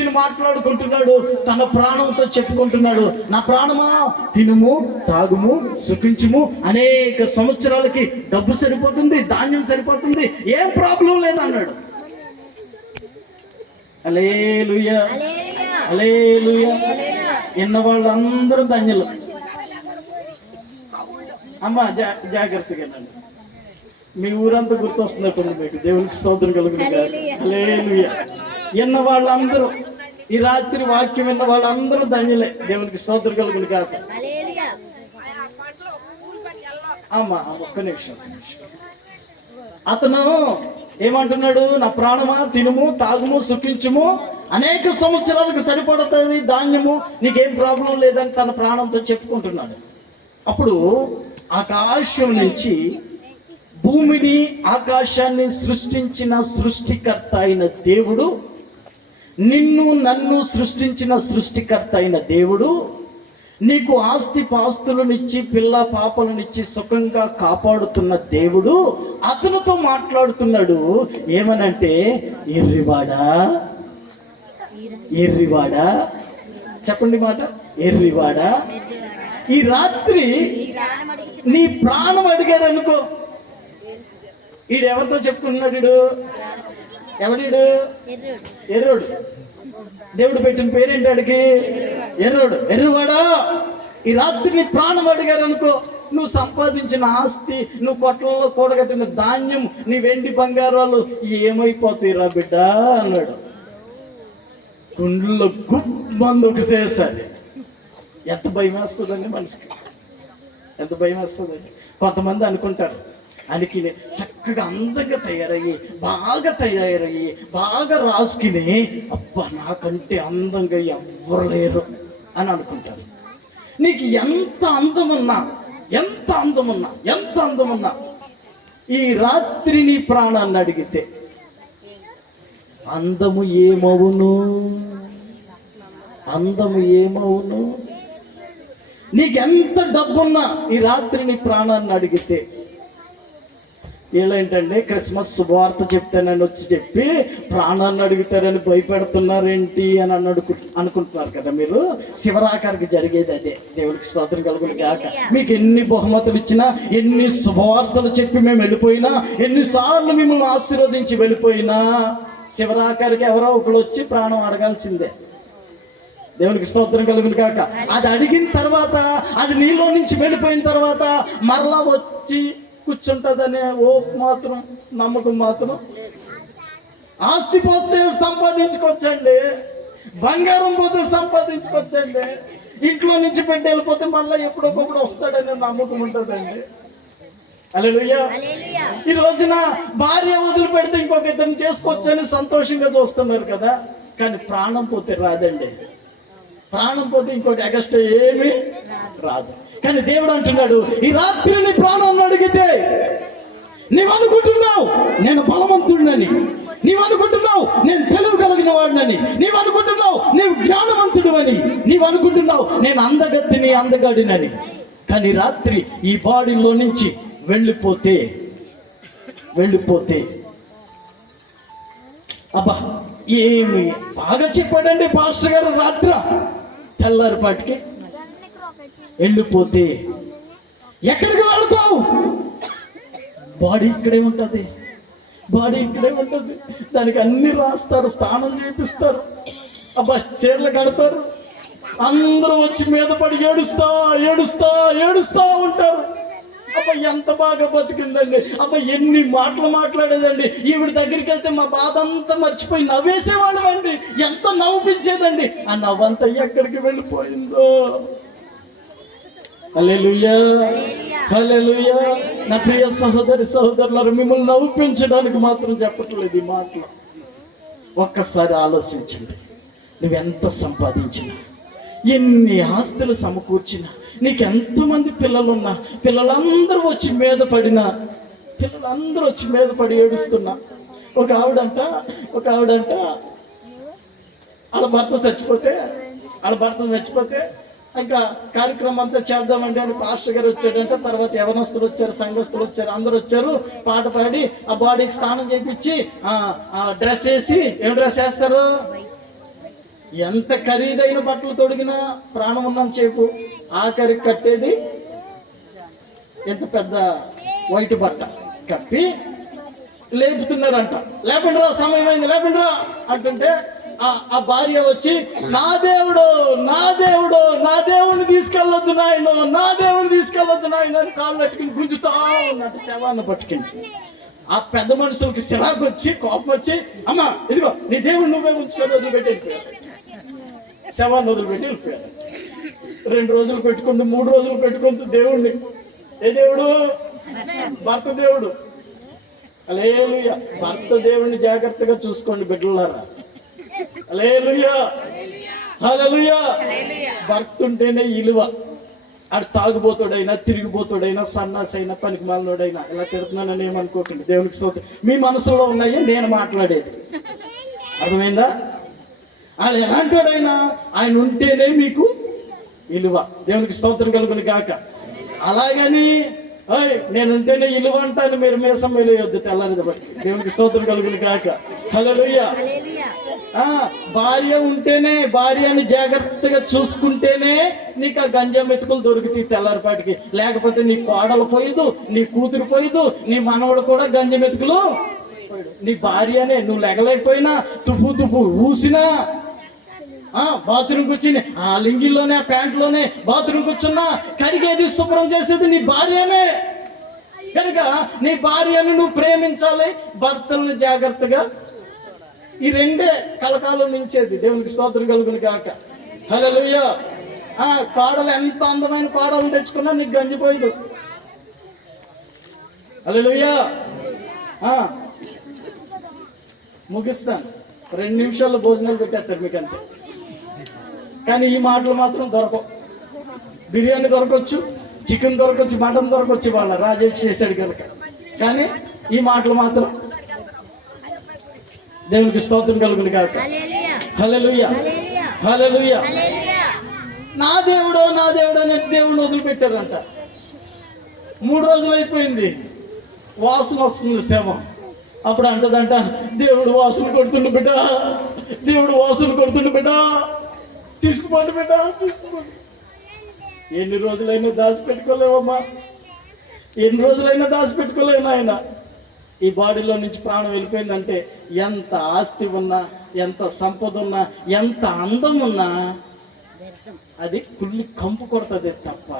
కూర్చుని మాట్లాడుకుంటున్నాడు, తన ప్రాణంతో చెప్పుకుంటున్నాడు, నా ప్రాణమా తినుము తాగుము సుఖించుము, అనేక సంవత్సరాలకి డబ్బు సరిపోతుంది, ధాన్యం సరిపోతుంది, ఏం ప్రాబ్లం లేదన్నాడు. హల్లెలూయా హల్లెలూయా. ఎన్న వాళ్ళందరూ ధన్యులు. అమ్మ జాగ్రత్తగా వెళ్ళండి, మీ ఊరంతా గుర్తొస్తున్నట్టుంది మీకు. దేవునికి స్తోత్రం కలుగును గాక. హల్లెలూయా. ఎన్న వాళ్ళందరూ, ఈ రాత్రి వాక్యం విన్న వాళ్ళందరూ ధన్యులే. దేవునికి స్తోత్రం కలుగును గాక. అమ్మా ఒక్క నిమిషం. అతను ఏమంటున్నాడు, నా ప్రాణమా తినుము తాగుము సుఖించుము, అనేక సంవత్సరాలకు సరిపడుతుంది ధాన్యము, నీకేం ప్రాబ్లం లేదని తన ప్రాణంతో చెప్పుకుంటున్నాడు. అప్పుడు ఆకాశం నుంచి, భూమిని ఆకాశాన్ని సృష్టించిన సృష్టికర్త అయిన దేవుడు, నిన్ను నన్ను సృష్టించిన సృష్టికర్త అయిన దేవుడు, నీకు ఆస్తి పాస్తులనిచ్చి పిల్ల పాపలనిచ్చి సుఖంగా కాపాడుతున్న దేవుడు అతనితో మాట్లాడుతున్నాడు. ఏమనంటే, ఎర్రివాడా ఎర్రివాడా, చెప్పండి మాట, ఎర్రివాడా, ఈ రాత్రి నీ ప్రాణం అడిగారు అనుకో. ఈడు ఎవరితో చెప్పుకుంటున్నాడు? ఎవడీడు? ఎర్రోడు. దేవుడు పెట్టిన పేరేంటి అడిగి? ఎర్రోడు. ఎర్రవాడా, ఈ రాత్రి నీ ప్రాణం అడిగారు అనుకో, నువ్వు సంపాదించిన ఆస్తి, నువ్వు కొట్లలో కూడగట్టిన ధాన్యం, నీ వెండి బంగారాలు ఏమైపోతాయి రా బిడ్డ అన్నాడు. గుండెల్లో గుమ్మంది ఒకసేసారి. ఎంత భయం వేస్తుందండి మనసుకి, ఎంత భయం వేస్తుందండి. కొంతమంది అనుకుంటారు, ఆయనకి చక్కగా అందంగా తయారయ్యి బాగా రాసుకుని, అబ్బా నాకంటే అందంగా ఎవ్వరు లేరు అని అనుకుంటారు. నీకు ఎంత అందమున్నా ఈ రాత్రి నీ ప్రాణాన్ని అడిగితే అందము ఏమవును? నీకెంత డబ్బున్నా ఈ రాత్రి నీ ప్రాణాన్ని అడిగితే, వీళ్ళేంటండి క్రిస్మస్ శుభవార్త చెప్తానని వచ్చి చెప్పి ప్రాణాన్ని అడుగుతారని భయపెడుతున్నారేంటి అని అనుకుంటున్నారు కదా మీరు. శివరాకారికి జరిగేది అదే. దేవుడికి స్తోత్రం కలుగును గాక. మీకు ఎన్ని బహుమతులు ఇచ్చినా, ఎన్ని శుభవార్తలు చెప్పి మేము వెళ్ళిపోయినా, ఎన్నిసార్లు మిమ్మల్ని ఆశీర్వదించి వెళ్ళిపోయినా, శివరాకారికి ఎవరో ఒకరు వచ్చి ప్రాణం అడగాల్సిందే. దేవునికి స్తోత్రం కలుగును గాక. అది అడిగిన తర్వాత, అది నీలో నుంచి వెళ్ళిపోయిన తర్వాత మరలా వచ్చి కూర్చుంటుందనే ఓపు మాత్రం, నమ్మకం మాత్రం. ఆస్తి పోతే సంపాదించుకోవచ్చండి, బంగారం పోతే సంపాదించుకోవచ్చండి, ఇంట్లో నుంచి పెట్టి వెళ్ళిపోతే మళ్ళీ ఎప్పుడొకప్పుడు వస్తాడనే నమ్మకం ఉంటుందండి. హల్లెలూయా. ఈ రోజున భార్య వదిలిపెడితే ఇంకొక ఇద్దరిని చేసుకోవచ్చని సంతోషంగా చూస్తున్నారు కదా, కానీ ప్రాణం పోతే రాదండి. ప్రాణం పోతే ఇంకోటి ఎగస్ట్రా ఏమీ రాదు. కానీ దేవుడు అంటున్నాడు, ఈ రాత్రి నీ ప్రాణాన్ని అడిగితే, నీవు అనుకుంటున్నావు నేను బలవంతుడినని, నీవు అనుకుంటున్నావు నేను తెలివి కలిగిన వాడినని, నీవు అనుకుంటున్నావు నీవు జ్ఞానవంతుడు అని, నీవు అనుకుంటున్నావు నేను అందగాడినని. కానీ రాత్రి ఈ బాడీలో నుంచి వెళ్ళిపోతే అబ్బా ఏమి బాగా చెప్పాడండి పాస్టర్ గారు. రాత్రి తెల్లారిపాటికి వెళ్ళిపోతే ఎక్కడికి వెళ్తావు? బాడీ ఇక్కడే ఉంటుంది, దానికి అన్ని రాస్తారు, స్నానం చేపిస్తారు, అబ్బా చీరలు కడతారు, అందరూ వచ్చి మీద పడి ఏడుస్తా ఉంటారు. అబ్బా ఎంత బాగా బతికిందండి, అబ్బా ఎన్ని మాటలు మాట్లాడేదండి, ఈవిడ దగ్గరికి వెళ్తే మా బాధ అంతా మర్చిపోయి నవ్వేసేవాళ్ళం అండి, ఎంత నవ్వుపించేదండి. ఆ నవ్వంతా ఎక్కడికి వెళ్ళిపోయిందో. హల్లెలూయా హల్లెలూయా. నా ప్రియ సహోదరులారా, మిమ్మల్ని నవ్వుపించడానికి మాత్రం చెప్పట్లేదు ఈ మాటలు. ఒక్కసారి ఆలోచించండి. నువ్వెంత సంపాదించినా, ఎన్ని ఆస్తులు సమకూర్చినా, నీకు ఎంతమంది పిల్లలున్నా, పిల్లలందరూ వచ్చి మీద పడి ఏడుస్తున్నా. ఒక ఆవిడంట వాళ్ళ భర్త చచ్చిపోతే ఇంకా కార్యక్రమం అంతా చేద్దామండి అని పాస్టర్ గారు వచ్చాడంట. తర్వాత యవనస్తులు వచ్చారు, సంఘస్థులు వచ్చారు, అందరూ వచ్చారు. పాట పాడి ఆ బాడీకి స్నానం చేయించి డ్రెస్ వేసి, ఏం డ్రెస్ వేస్తారు? ఎంత ఖరీదైన బట్టలు తొడిగినా ప్రాణం ఉన్నంత సేపు ఆఖరికి కట్టేది ఎంత పెద్ద వైట్ బట్ట కప్పి లేపుతున్నారంట. లేపండి రా, సమయం అయింది, లేపండి రా అంటుంటే ఆ భార్య వచ్చి, నా దేవుడు నా దేవుడు నా దేవుడిని తీసుకెళ్ళొద్దు నాయన, నా దేవుడిని తీసుకెళ్ళొద్దు నాయన అని కాళ్ళు పట్టుకుని గుంజుతా ఉన్నట్టు శవాన్ని పట్టుకుని. ఆ పెద్ద మనుషులకి సిరాకు వచ్చి కోపం వచ్చి, అమ్మా ఇదిగో నీ దేవుడు నువ్వే ఉంచుకొని వదిలిపెట్టి వెళ్ళిపోయారు. శవాన్ని వదిలిపెట్టి వెళ్ళిపోయారు. 2 రోజులు పెట్టుకుంటూ 3 రోజులు పెట్టుకుంటూ దేవుణ్ణి, ఏ దేవుడు? భర్త దేవుడు. హల్లెలూయా. భర్త దేవుడిని జాగ్రత్తగా చూసుకోండి బిడ్డలారా. హల్లెలూయా, హల్లెలూయా. భర్త ఉంటేనే ఇలువ. ఆడు తాగుబోతుడైనా, తిరిగిపోతుడైనా, సన్నాసైనా, పనికి మాలినోడైనా. ఇలా తిడుతున్నానని ఏమనుకోకండి, దేవునికి స్తోత్రం. మీ మనసులో ఉన్నాయి నేను మాట్లాడేది, అర్థమైందా? ఆయన ఎలాంటివాడైనా ఆయన ఉంటేనే మీకు ఇలువ. దేవునికి స్తోత్రం కలుగును గాక. అలాగని నేను ఉంటేనే ఇలువ అంటాను మీరు మీసం వెలియొద్దు తెల్లారిది బట్టి. దేవునికి స్తోత్రం కలుగును గాక. హల్లెలూయా. భార్య ఉంటేనే, భార్యని జాగ్రత్తగా చూసుకుంటేనే నీకు ఆ గంజా మెతుకులు దొరుకుతాయి తెల్లారిపాటికి. లేకపోతే నీ కోడలు పోయదు, నీ కూతురు పోయదు, నీ మనవడు కూడా గంజా మెతుకులు. నీ భార్యనే నువ్వు లెగలేకపోయినా, తుప్పు ఊసినా, బాత్రూమ్ కూర్చుని ఆ లింగిల్లోనే, ఆ ప్యాంట్లోనే బాత్రూమ్ కూర్చున్నా కడిగేది, శుభ్రం చేసేది నీ భార్యనే. కనుక నీ భార్యను నువ్వు ప్రేమించాలి, భర్తలను జాగ్రత్తగా. ఈ రెండే కలకాలం నించేది. దేవునికి స్తోత్రం కలుగును గాక. హల్లెలూయా. కోడలు ఎంత అందమైన కోడలు తెచ్చుకున్నా నీకు గంజిపోయదు. హల్లెలూయా. ముగిస్తాను, 2 నిమిషాల్లో భోజనాలు పెట్టేస్తారు మీకు అంతే. కానీ ఈ మాటలు మాత్రం దొరకవు. బిర్యానీ దొరకవచ్చు, చికెన్ దొరకవచ్చు, మటన్ దొరకవచ్చు, వాళ్ళ రాజేష్ చేశాడు కనుక. కానీ ఈ మాటలు మాత్రం దేవునికి స్తోత్రం కలుగును గాక. హల్లెలూయా, హల్లెలూయా. నా దేవుడు నా దేవుడు అని దేవుడిని వదిలిపెట్టారంట. 3 రోజులు అయిపోయింది, వాసన వస్తుంది శవం. అప్పుడు అంటదంట, దేవుడు వాసన కొడుతుండు బిడ్డ, దేవుడు వాసన కొడుతుండు బిడ్డ, తీసుకుపోండి బిడ్డ, తీసుకోండి. ఎన్ని రోజులైనా దాచిపెట్టుకోలేవమ్మా, ఎన్ని రోజులైనా దాచిపెట్టుకోలేము. ఆయన ఈ బాడీలో నుంచి ప్రాణం వెళ్ళిపోయిందంటే ఎంత ఆస్తి ఉన్నా, ఎంత సంపద ఉన్నా, ఎంత అందం ఉన్నా అది కుళ్ళి కంపు కొడుతుంది తప్ప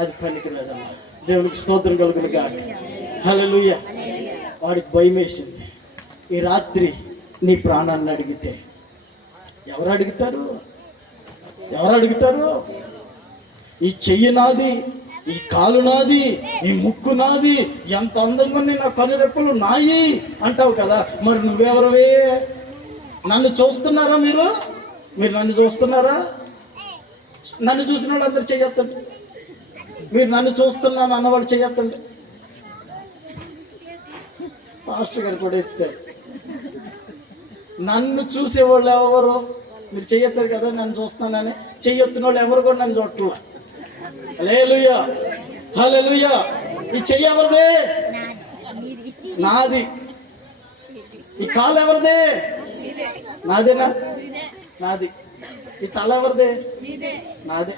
అది పనికిలేదమ్మా. దేవునికి స్తోత్రం కలుగును గాక. హల్లెలూయా. వాడికి భయం వేసింది. ఈ రాత్రి నీ ప్రాణాన్ని అడిగితే ఎవరు అడుగుతారు? ఎవరు అడుగుతారు? ఈ చెయ్యి నాది, ఈ కాలు నాది, ఈ ముక్కు నాది, ఎంత అందంగా ఉన్నాయి నా కనురెప్పలు నాయి అంటావు కదా. మరి నువ్వెవరివే? నన్ను చూస్తున్నారా మీరు? నన్ను చూస్తున్నారా? నన్ను చూసిన వాళ్ళు అందరు చెయ్యొద్దండి. మీరు నన్ను చూస్తున్నాను అన్నవాళ్ళు చెయ్యొద్దండి. పాస్టర్ గారు కూడా ఎత్తారు. నన్ను చూసేవాళ్ళు ఎవరు? మీరు చెయ్యొత్తారు కదా, నన్ను చూస్తున్నానని. చెయ్యొత్తున వాళ్ళు ఎవరు కూడా నన్ను చూడట్లా. హల్లెలూయా, హల్లెలూయా. ఈ చెయ్యి ఎవరిదే? నాది. ఈ కాలు ఎవరిదే? నాదేనా? నాది. ఈ తల ఎవరిదే? నాదే.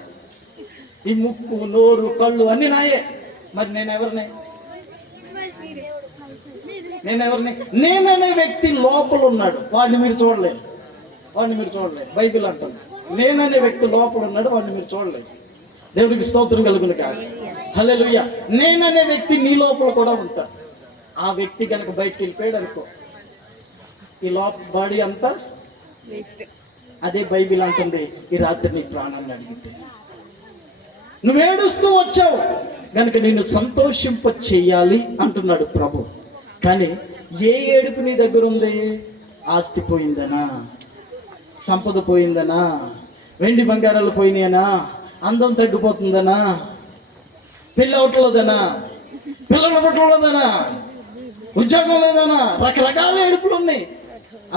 ఈ ముక్కు, నోరు, కళ్ళు అన్ని నాయే. మరి నేనెవరిని? నేననే వ్యక్తి లోపల ఉన్నాడు, వాడిని మీరు చూడలేదు. బైబిల్ అంటుంది నేననే వ్యక్తి లోపల ఉన్నాడు, వాడిని మీరు చూడలేదు. దేవుడికి స్తోత్రం కలుగును గాక. హల్లెలూయా. నేననే వ్యక్తి నీ లోపల కూడా ఉంటాడు. ఆ వ్యక్తి కనుక బయటకు వెళ్ళిపోయాడు అనుకో, ఈ లోపల బాడీ అంతా వేస్ట్. అదే బైబిల్ అంటుంది, ఈ రాత్రి నీ ప్రాణాన్ని అడిగితే నువ్వు ఏడుస్తూ వచ్చావు కనుక నిన్ను సంతోషింప చెయ్యాలి అంటున్నాడు ప్రభు. కానీ ఏ ఏడుపు నీ దగ్గర ఉంది? ఆస్తి పోయిందనా, సంపద పోయిందనా, వెండి బంగారాలు పోయినాయనా, అందం తగ్గిపోతుందనా, పెళ్ళి అవట్లేదనా, పిల్లలు పట్టలేదనా, ఉద్యోగం లేదనా, రకరకాల ఏడుపులు ఉన్నాయి.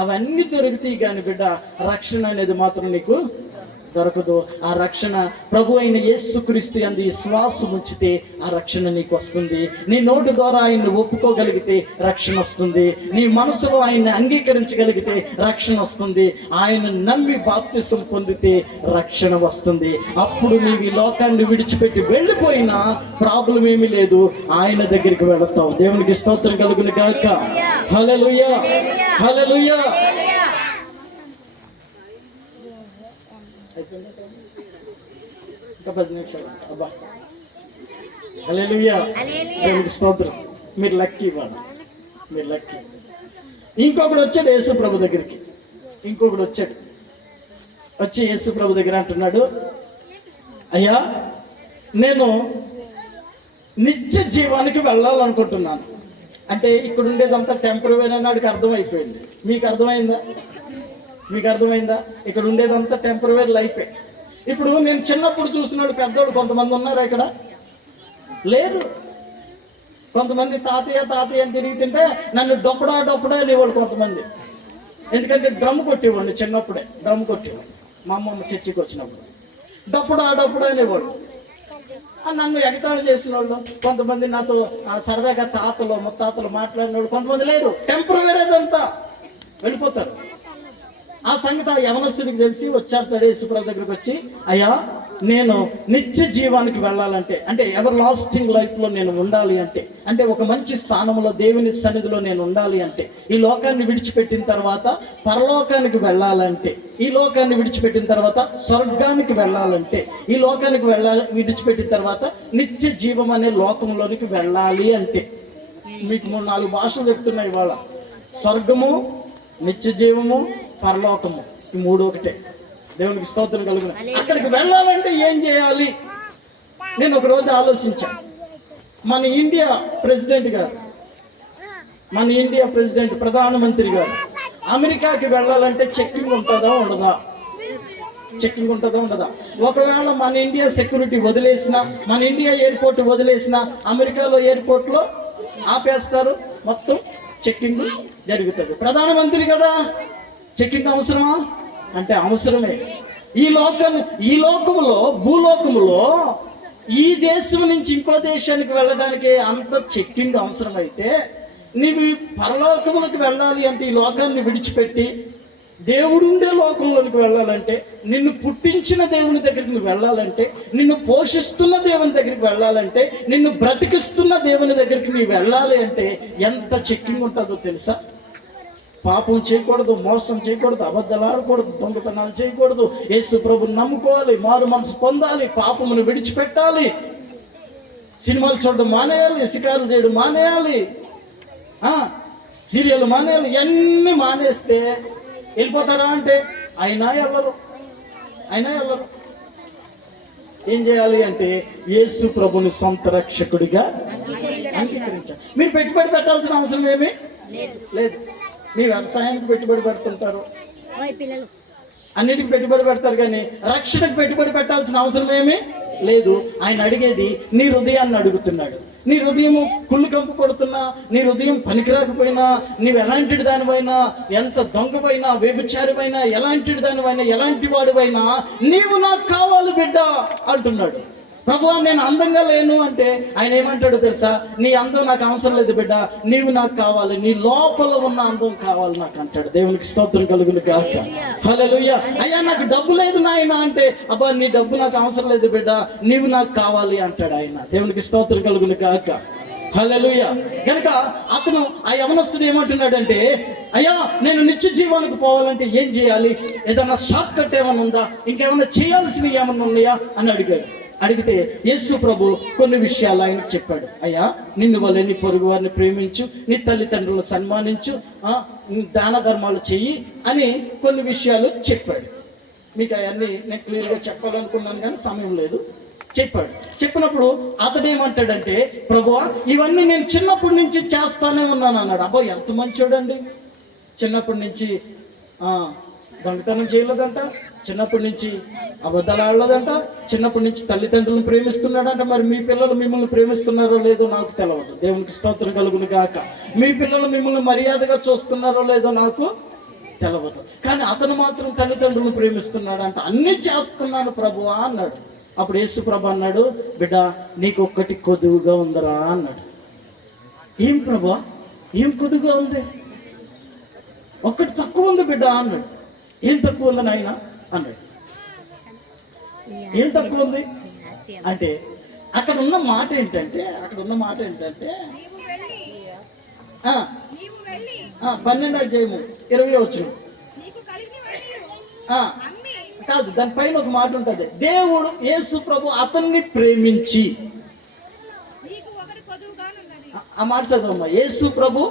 అవన్నీ దొరుకుతాయి కానీ బిడ్డ రక్షణ అనేది మాత్రం నీకు దొరకదు. ఆ రక్షణ ప్రభు అయిన యేసుక్రీస్తు యందు విశ్వాసం ఉంచితే ఆ రక్షణ నీకు వస్తుంది. నీ నోటి ద్వారా ఆయన్ని ఒప్పుకోగలిగితే రక్షణ వస్తుంది. నీ మనసులో ఆయన్ని అంగీకరించగలిగితే రక్షణ వస్తుంది. ఆయన నమ్మి బాప్తిసం పొందితే రక్షణ వస్తుంది. అప్పుడు నీవు ఈ లోకాన్ని విడిచిపెట్టి వెళ్ళిపోయినా ప్రాబ్లం ఏమీ లేదు, ఆయన దగ్గరికి వెళతావు. దేవునికి స్తోత్రం కలుగును గాక. హల్లెలూయా, హల్లెలూయా. ఇంకా 10 నిమిషాలు. అబ్బా, హల్లెలూయా, దేవునికి స్తోత్రం. మీరు లక్కీ వాడు, మీరు లక్కీ. ఇంకొకడు వచ్చాడు యేసు ప్రభు దగ్గరికి. ఇంకొకడు వచ్చాడు, వచ్చి యేసు ప్రభు దగ్గర అంటున్నాడు, అయ్యా నేను నిత్య జీవానికి వెళ్ళాలనుకుంటున్నాను. అంటే ఇక్కడ ఉండేదంతా టెంపరీ అని వాడికి అర్థమైపోయింది. మీకు అర్థమైందా? మీకు అర్థమైందా? ఇక్కడ ఉండేదంతా టెంపరీ లైఫే. ఇప్పుడు నేను చిన్నప్పుడు చూసినాడు పెద్దోడు కొంతమంది ఉన్నారా ఇక్కడ? లేరు. కొంతమంది తాతయ్య తాతయ్య అని తిరిగితుంటే నన్ను డొప్పడా డొప్పడా అనేవాళ్ళు కొంతమంది. ఎందుకంటే డ్రమ్ కొట్టేవాడిని చిన్నప్పుడే, డ్రమ్ కొట్టేవాడు మా అమ్మమ్మ చర్చికి వచ్చినప్పుడు. డొప్పడా డొప్పడా అనేవాళ్ళు. నన్ను ఎగతాళి చేసిన వాళ్ళు కొంతమంది, నాతో సరదాగా తాతలు ముత్తాతలు మాట్లాడిన వాళ్ళు కొంతమంది లేరు. టెంపరీదంతా వెళ్ళిపోతారు. ఆ సంగతి ఆ యవనస్తుడికి తెలిసి వచ్చాడు యేసుప్రభు దగ్గరికి వచ్చి, అయ్యా నేను నిత్య జీవానికి వెళ్ళాలంటే, అంటే ఎవర్ లాస్టింగ్ లైఫ్లో నేను ఉండాలి అంటే ఒక మంచి స్థానంలో దేవుని సన్నిధిలో నేను ఉండాలి అంటే, ఈ లోకాన్ని విడిచిపెట్టిన తర్వాత పరలోకానికి వెళ్ళాలంటే, ఈ లోకాన్ని విడిచిపెట్టిన తర్వాత స్వర్గానికి వెళ్ళాలంటే, ఈ లోకానికి విడిచిపెట్టిన తర్వాత నిత్య జీవం అనే లోకంలోనికి వెళ్ళాలి అంటే, మీకు 3-4 భాషలు చెప్తున్నాయి ఇవాళ. స్వర్గము, నిత్య జీవము, పరలోకము, ఈ 3 ఒకటే. దేవునికి స్తోత్రం కలుగును. అక్కడికి వెళ్ళాలంటే ఏం చేయాలి? నేను ఒక రోజు ఆలోచించాను. మన ఇండియా ప్రెసిడెంట్ గారు, మన ఇండియా ప్రెసిడెంట్ ప్రధానమంత్రి గారు అమెరికాకి వెళ్ళాలంటే చెక్కింగ్ ఉంటుందా ఉండదా? చెక్కింగ్ ఉంటుందా ఉండదా? ఒకవేళ మన ఇండియా సెక్యూరిటీ వదిలేసినా, మన ఇండియా ఎయిర్పోర్ట్ వదిలేసినా అమెరికాలో ఎయిర్పోర్ట్లో ఆపేస్తారు, మొత్తం చెక్కింగ్ జరుగుతుంది. ప్రధానమంత్రి కదా, చెక్కింగ్ అవసరమా అంటే అవసరమే. ఈ లోకములో భూలోకములో ఈ దేశం నుంచి ఇంకో దేశానికి వెళ్ళడానికి అంత చెక్కింగ్ అవసరమైతే, నీవు పరలోకములకు వెళ్ళాలి అంటే, ఈ లోకాన్ని విడిచిపెట్టి దేవుడుండే లోకంలోనికి వెళ్ళాలంటే, నిన్ను పుట్టించిన దేవుని దగ్గరికి నువ్వు వెళ్ళాలంటే, నిన్ను పోషిస్తున్న దేవుని దగ్గరికి వెళ్ళాలంటే, నిన్ను బ్రతికిస్తున్న దేవుని దగ్గరికి నీవు వెళ్ళాలి అంటే ఎంత చెక్కింగ్ ఉంటుందో తెలుసా? పాపం చేయకూడదు, మోసం చేయకూడదు, అబద్ధాలు ఆడకూడదు, దొంగతనాలు చేయకూడదు, యేసు ప్రభుని నమ్ముకోవాలి, మారు మనసు పొందాలి, పాపమును విడిచిపెట్టాలి, సినిమాలు చూడడం మానేయాలి, షికారులు చేయడం మానేయాలి, సీరియల్ మానేయాలి. ఇవన్నీ మానేస్తే వెళ్ళిపోతారా అంటే అయినా వెళ్ళరు. ఏం చేయాలి అంటే యేసు ప్రభుని సొంత రక్షకుడిగా అంగీకరించాలి. మీరు పెట్టుబడి పెట్టాల్సిన అవసరం ఏమీ లేదు. మీ వ్యవసాయానికి పెట్టుబడి పెడుతుంటారు, అన్నిటికి పెట్టుబడి పెడతారు, కానీ రక్షణకు పెట్టుబడి పెట్టాల్సిన అవసరం ఏమీ లేదు. ఆయన అడిగేది నీ హృదయాన్ని అడుగుతున్నాడు. నీ హృదయం కుళ్ళు కంపు కొడుతున్నా, నీ హృదయం పనికిరాకపోయినా, నీవు ఎలాంటి దానివైనా, ఎంత దొంగవైనా, వ్యభిచారివైనా, ఎలాంటి దానివైనా, ఎలాంటి వాడివైనా, నీవు నాకు కావాలి బిడ్డ అంటున్నాడు. ప్రభువా నేను అందంగా లేను అంటే ఆయన ఏమంటాడో తెలుసా? నీ అందం నాకు అవసరం లేదు బిడ్డ, నీవు నాకు కావాలి, నీ లోపల ఉన్న అందం కావాలి నాకు అంటాడు. దేవునికి స్తోత్రం కలుగును గాక. హల్లెలూయా. అయ్యా నాకు డబ్బు లేదు నాయన అంటే, అబ్బా నీ డబ్బు నాకు అవసరం లేదు బిడ్డ, నీవు నాకు కావాలి అంటాడు ఆయన. దేవునికి స్తోత్రం కలుగును గాక. హల్లెలూయా. కనుక అతను ఆ యవనస్తుడు ఏమంటున్నాడంటే, అయ్యా నేను నిత్య జీవానికి పోవాలంటే ఏం చేయాలి? ఏదైనా షార్ట్ కట్ ఏమైనా ఉందా? ఇంకేమైనా చేయాల్సినవి ఏమన్నా ఉన్నాయా అని అడిగాడు. అడిగితే యేసు ప్రభు కొన్ని విషయాలు ఆయనకు చెప్పాడు. అయ్యా నిన్ను వలె నీ పొరుగు వారిని ప్రేమించు, నీ తల్లిదండ్రులను సన్మానించు, దాన ధర్మాలు చెయ్యి అని కొన్ని విషయాలు చెప్పాడు. మీకు అవన్నీ నేను క్లియర్గా చెప్పాలనుకున్నాను కానీ సమయం లేదు. చెప్పినప్పుడు అతడు ఏమంటాడంటే, ప్రభువా ఇవన్నీ నేను చిన్నప్పటి నుంచి చేస్తానే ఉన్నాను అన్నాడు. అబ్బో ఎంత మంచోడండి. చిన్నప్పటి నుంచి దొంగతనం చేయలేదంట, చిన్నప్పటి నుంచి అబద్ధాలు ఆడలేదంట, చిన్నప్పటి నుంచి తల్లిదండ్రులను ప్రేమిస్తున్నాడంట. మరి మీ పిల్లలు మిమ్మల్ని ప్రేమిస్తున్నారో లేదో నాకు తెలియదు. దేవునికి స్తోత్రం కలుగును గాక. మీ పిల్లలు మిమ్మల్ని మర్యాదగా చూస్తున్నారో లేదో నాకు తెలవదు. కానీ అతను మాత్రం తల్లిదండ్రులను ప్రేమిస్తున్నాడు అంటే అన్నీ చేస్తున్నాను ప్రభువా అన్నాడు. అప్పుడు యేసు ప్రభు అన్నాడు, బిడ్డ నీకు ఒక్కటి కొదువుగా ఉందరా అన్నాడు. ఏం ప్రభువా, ఏం కొద్దుగా ఉంది? ఒక్కటి తక్కువ ఉంది బిడ్డ అన్నాడు. ఏం తక్కువ ఉంది నాయన అన్నాడు. ఏం తక్కువ ఉంది అంటే అక్కడ ఉన్న మాట ఏంటంటే 12వ అధ్యాయము 20వ వచనం కాదు, దానిపైన ఒక మాట ఉంటుంది. దేవుడు యేసు ప్రభు అతన్ని ప్రేమించి, ఆ మాట చదవమ్మా. యేసు ప్రభు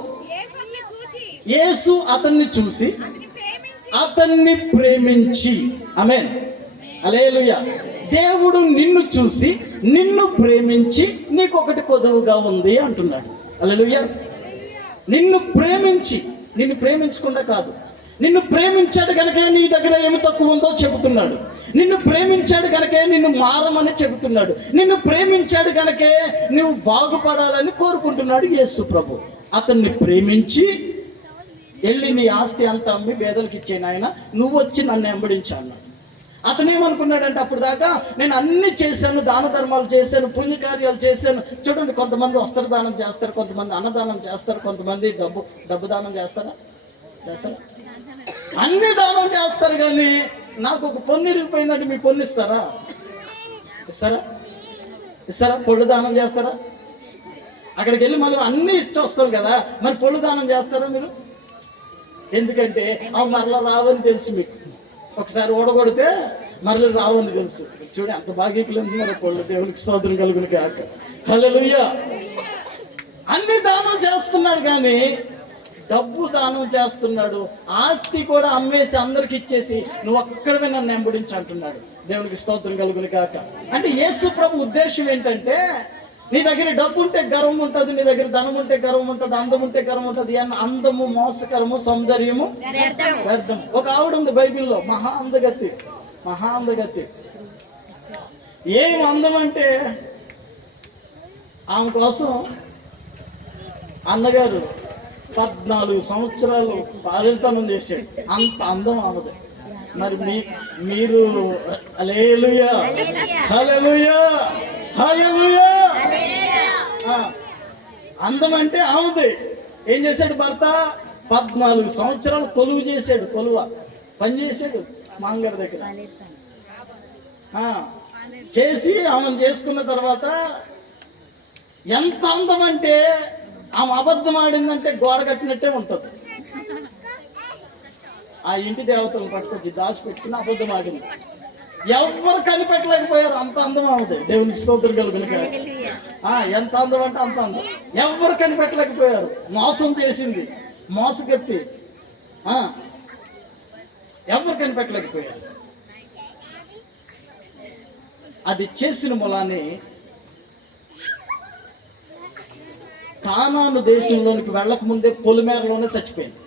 యేసు అతన్ని చూసి అతన్ని ప్రేమించి. ఆమేన్, హల్లెలూయా. దేవుడు నిన్ను చూసి నిన్ను ప్రేమించి నీకు ఒకటి కొదువుగా ఉంది అంటున్నాడు. హల్లెలూయా. నిన్ను ప్రేమించి, నిన్ను ప్రేమించకుండా కాదు, నిన్ను ప్రేమించాడు కనుక నీ దగ్గర ఏమి తక్కువ ఉందో చెబుతున్నాడు. నిన్ను ప్రేమించాడు కనుకే నిన్ను మారమని చెబుతున్నాడు. నిన్ను ప్రేమించాడు కనుకే నువ్వు బాగుపడాలని కోరుకుంటున్నాడు యేసు ప్రభు. అతన్ని ప్రేమించి వెళ్ళి నీ ఆస్తి అంతా అమ్మి పేదలకు ఇచ్చేను ఆయన, నువ్వు వచ్చి నన్ను వెంబడించు అన్నాడు. అతను ఏమనుకున్నాడంటే అప్పుడు దాకా నేను అన్ని చేశాను, దాన ధర్మాలు చేశాను, పుణ్యకార్యాలు చేశాను. చూడండి, కొంతమంది వస్త్రదానం చేస్తారు, కొంతమంది అన్నదానం చేస్తారు, కొంతమంది డబ్బు దానం చేస్తారా? అన్ని దానం చేస్తారు. కానీ నాకు ఒక పొన్ను ఇరిగిపోయిందంటే మీ పొన్ను ఇస్తారా? పొళ్ళు దానం చేస్తారా? అక్కడికి వెళ్ళి మళ్ళీ అన్ని ఇచ్చి వస్తాం కదా, మరి పొళ్ళు దానం చేస్తారా మీరు? ఎందుకంటే అవి మరలా రావని తెలుసు మీకు. ఒకసారి ఓడగొడితే మరలా రావని తెలుసు. చూడండి అంత బాగీకులు మరి పొళ్ళు. దేవునికి స్తోత్రం కలుగును గాక. హల్లెలూయా. అన్ని దానం చేస్తున్నాడు కానీ డబ్బు దానం చేస్తున్నాడు. ఆస్తి కూడా అమ్మేసి అందరికి ఇచ్చేసి నువ్వు ఒక్కడవే నన్ను వెంబడించి అంటున్నాడు. దేవునికి స్తోత్రం కలుగును గాక. అంటే యేసు ప్రభు ఉద్దేశం ఏంటంటే, నీ దగ్గర డబ్బు ఉంటే గర్వం ఉంటుంది, నీ దగ్గర ధనం ఉంటే గర్వం ఉంటుంది, అందం ఉంటే గర్వం ఉంటుంది. అందము మోసకరము, సౌందర్యము వ్యర్థం. ఒక ఆవిడ ఉంది బైబిల్లో, మహా అందగతి. ఏం అందం అంటే ఆమె కోసం అన్నగారు 14 సంవత్సరాలు బాలితనం చేశాడు. అంత అందం ఆమెది. మరి మీరు హల్లెలూయా, హల్లెలూయా, హల్లెలూయా. అందం అంటే ఆమెది. ఏం చేశాడు భర్త? 14 సంవత్సరాలు కొలువు చేశాడు. పని చేశాడు మాంగారి దగ్గర. చేసి ఆమెను చేసుకున్న తర్వాత ఎంత అందం అంటే ఆమె అబద్ధం ఆడిందంటే గోడ కట్టినట్టే ఉంటుంది. ఆ ఇంటి దేవతలను పట్టుకొచ్చి దాచిపెట్టుకుని అబద్ధం ఆడింది. ఎవరు కనిపెట్టలేకపోయారు, అంత అందం అవుతుంది. దేవునికి స్తోత్రం కలుగును గాక. ఎంత అందం అంటే అంత అందం. ఎవరు కనిపెట్టలేకపోయారు. మోసం చేసింది, మోసగత్తి. ఎవరు కనిపెట్టలేకపోయారు. అది చేసిన మూలాన్ని కానాను దేశంలోనికి వెళ్ళక ముందే పొలిమేరలోనే చచ్చిపోయింది.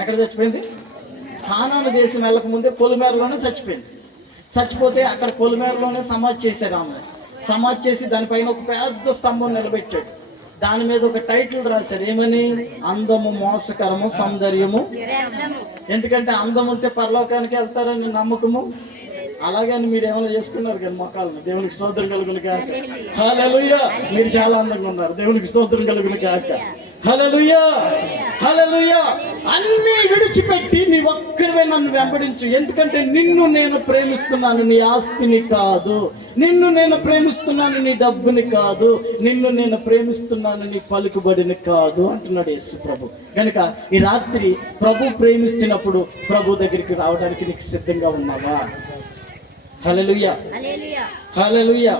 ఎక్కడ చచ్చిపోయింది? కానాను దేశం వెళ్ళక ముందే పొలిమేరలోనే చచ్చిపోయింది. చచ్చిపోతే అక్కడ పొలిమేరలోనే సమాధి చేశారు. ఆమె సమాధి చేసి దానిపైన ఒక పెద్ద స్తంభం నిలబెట్టాడు. దాని మీద ఒక టైటిల్ రాశారు. ఏమని? అందము మోసకరము, సౌందర్యము. ఎందుకంటే అందం ఉంటే పరలోకానికి వెళ్తారని నమ్మకము. అలాగని మీరు ఏమైనా చేసుకున్నారు కానీ మొక్కలను. దేవునికి స్తోత్రం కలుగును గాక. హల్లెలూయా. మీరు చాలా అందంగా ఉన్నారు. దేవునికి స్తోత్రం కలుగును గాక. హల్లెలూయా, హల్లెలూయా. అన్నీ విడిచిపెట్టి నీ ఒక్కడివే నన్ను వెంబడించు. ఎందుకంటే నిన్ను నేను ప్రేమిస్తున్నాను, నీ ఆస్తిని కాదు. నిన్ను నేను ప్రేమిస్తున్నాను, నీ డబ్బుని కాదు. నిన్ను నేను ప్రేమిస్తున్నాను, నీ పలుకుబడిని కాదు అంటున్నాడు యేసు ప్రభు. కనుక ఈ రాత్రి ప్రభు ప్రేమిస్తున్నప్పుడు ప్రభు దగ్గరికి రావడానికి నీకు సిద్ధంగా ఉన్నావా? హల్లెలూయా, హల్లెలూయా.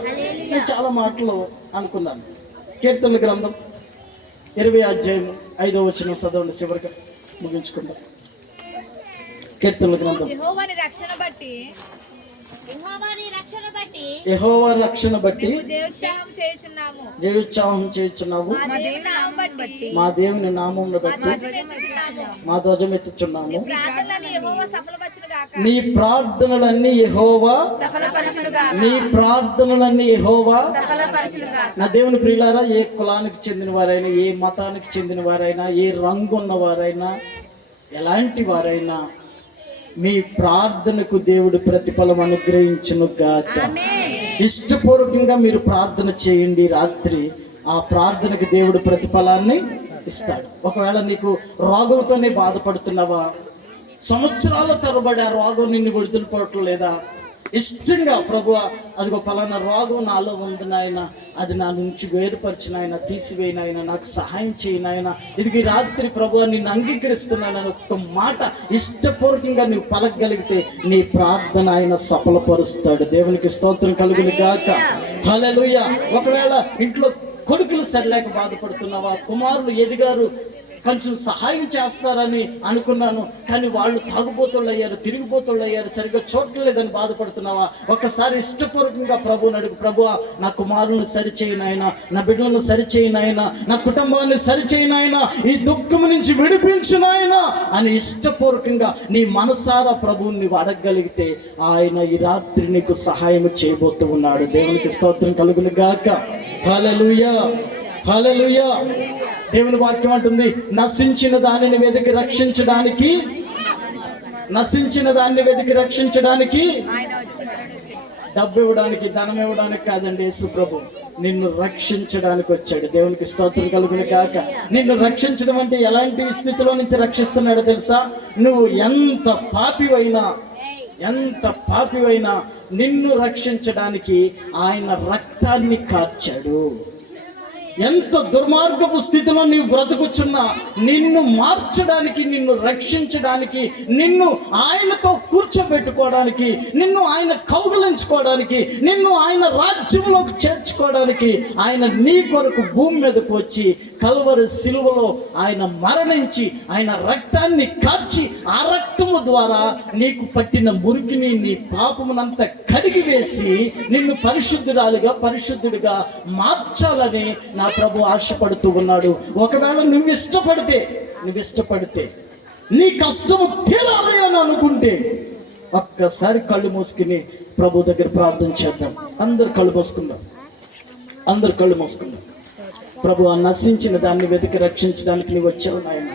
నేను చాలా మాటలు అనుకున్నాను. కీర్తనల గ్రంథం 20వ అధ్యాయము 5వ వచనం చదవండి, చివరిగా ముగించుకుందాం. కీర్తనల గ్రంథం. యెహోవా రక్షణ బట్టి జయోత్సాహం చేయుచున్నాము. మా దేవుని నామమును బట్టి మా ధ్వజం ఎత్తుచున్నాము. నీ ప్రార్థనలన్నీ యెహోవా, నీ ప్రార్థనలన్నీ యెహోవా. నా దేవుని ప్రియులారా, ఏ కులానికి చెందిన వారైనా, ఏ మతానికి చెందిన వారైనా, ఏ రంగు ఉన్నవారైనా, ఎలాంటి వారైనా మీ ప్రార్థనకు దేవుడు ప్రతిఫలం అనుగ్రహించును గాక. ఇష్టపూర్వకంగా మీరు ప్రార్థన చేయండి. రాత్రి ఆ ప్రార్థనకు దేవుడు ప్రతిఫలాన్ని ఇస్తాడు. ఒకవేళ నీకు రోగంతోనే బాధపడుతున్నావా, సంవత్సరాల తరబడి ఆ రోగం నిన్ను విడుదలపడటం లేదా, ఇష్టంగా ప్రభువా అదిగో పలానా రోగం నాలో ఉంది నాయన, అది నా నుంచి వేరుపరిచిన ఆయన, తీసివేయన ఆయన, నాకు సహాయం చేయను ఆయన, ఇది రాత్రి ప్రభువా నిన్ను అంగీకరిస్తున్నానని ఒక్క మాట ఇష్టపూర్వకంగా నువ్వు పలకగలిగితే నీ ప్రార్థన ఆయన సఫలపరుస్తాడు. దేవునికి స్తోత్రం కలుగును గాక. హల్లెలూయా. ఒకవేళ ఇంట్లో కొడుకులు సరిలేక బాధపడుతున్నావా, కుమారులు ఎదిగారు, కొంచెం సహాయం చేస్తారని అనుకున్నాను, కానీ వాళ్ళు తాగుబోతుళ్ళు అయ్యారు, తిరిగిపోతుళ్ళు అయ్యారు, సరిగ్గా చూడలేదని బాధపడుతున్నావా, ఒక్కసారి ఇష్టపూర్వకంగా ప్రభువుని అడుగు. ప్రభువా నా కుమారులను సరిచేయనాయన, నా బిడ్డలను సరిచేయనాయన, నా కుటుంబాన్ని సరిచేయనాయన, ఈ దుఃఖం నుంచి విడిపించునాయన అని ఇష్టపూర్వకంగా నీ మనసారా ప్రభువుని నీవు అడగగలిగితే ఆయన ఈ రాత్రి నీకు సహాయం చేయబోతూ ఉన్నాడు. దేవునికి స్తోత్రం కలుగును గాక. హల్లెలూయా, హల్లెలూయా. దేవుని వాక్యం అంటుంది, నశించిన దానిని వెతికి రక్షించడానికి, నశించిన దాన్ని వెతికి రక్షించడానికి, డబ్బు ఇవ్వడానికి, ధనం ఇవ్వడానికి కాదండి, యేసు ప్రభు నిన్ను రక్షించడానికి వచ్చాడు. దేవునికి స్తోత్రం కలుగును గాక. నిన్ను రక్షించడం అంటే ఎలాంటి స్థితిలో నుంచి రక్షిస్తున్నాడో తెలుసా? నువ్వు ఎంత పాపివైనా నిన్ను రక్షించడానికి ఆయన రక్తాన్ని కార్చాడు. ఎంత దుర్మార్గపు స్థితిలో నీవు బ్రతుకుచున్నా నిన్ను మార్చడానికి, నిన్ను రక్షించడానికి, నిన్ను ఆయనతో కూర్చోబెట్టుకోవడానికి, నిన్ను ఆయన కౌగిలించుకోవడానికి, నిన్ను ఆయన రాజ్యంలోకి చేర్చుకోవడానికి ఆయన నీ కొరకు భూమి మీదకు వచ్చి కల్వరి సిలువలో ఆయన మరణించి ఆయన రక్తాన్ని కార్చి ఆ రక్తము ద్వారా నీకు పట్టిన మురికిని, నీ పాపమునంతా కడిగి వేసి నిన్ను పరిశుద్ధుడిగా మార్చాలని నా ప్రభు ఆశపడుతూ ఉన్నాడు. ఒకవేళ నువ్వు ఇష్టపడితే నీ కష్టము తీరాలి అని అనుకుంటే ఒక్కసారి కళ్ళు మూసుకుని ప్రభు దగ్గర ప్రార్థన చేద్దాం. అందరు కళ్ళు మూసుకుందాం. ప్రభు ఆ నశించిన దాన్ని వెతికి రక్షించడానికి నువ్వు వచ్చావు నాయన.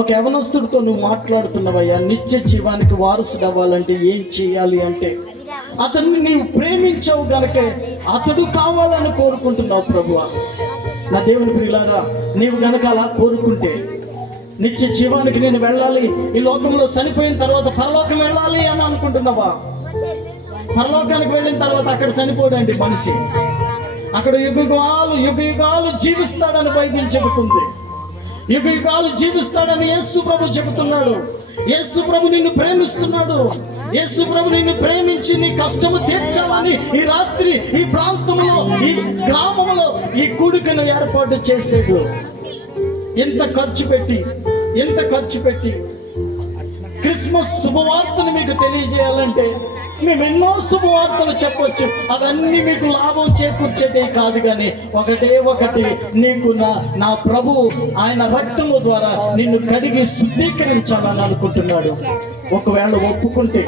ఒక యవనస్తుడితో నువ్వు మాట్లాడుతున్నావయ్యా, నిత్య జీవానికి వారసుడు అవ్వాలంటే ఏం చేయాలి అంటే, అతన్ని నీవు ప్రేమించావు గనక అతడు కావాలని కోరుకుంటున్నావు. ప్రభువా నా దేవుని ప్రియులారా, నీవు గనక అలా కోరుకుంటే నిత్య జీవానికి నేను వెళ్ళాలి, ఈ లోకంలో చనిపోయిన తర్వాత పరలోకం వెళ్ళాలి అని అనుకుంటున్నావా? పరలోకానికి వెళ్ళిన తర్వాత అక్కడ చనిపోడండి మనిషి, అక్కడ యుగాలు జీవిస్తాడని బైబిల్ చెబుతుంది. యుగాలు జీవిస్తాడని యేసు ప్రభు చెబుతున్నాడు. యేసు ప్రభు నిన్ను ప్రేమిస్తున్నాడు. యేసు ప్రభు నిన్ను ప్రేమించి నీ కష్టము తీర్చాలని ఈ రాత్రి ఈ ప్రాంతంలో, ఈ గ్రామంలో ఈ కూడికను ఏర్పాటు చేసాడు. ఎంత ఖర్చు పెట్టి క్రిస్మస్ శుభవార్తను మీకు తెలియజేయాలంటే మేము ఎన్నో శుభవార్తలు చెప్పొచ్చు, అవన్నీ మీకు లాభం చేకూర్చేటే కాదు, కానీ ఒకటి నీకు నా ప్రభు ఆయన రక్తము ద్వారా నిన్ను కడిగి శుద్ధీకరించాలని అనుకుంటున్నాడు. ఒకవేళ ఒప్పుకుంటే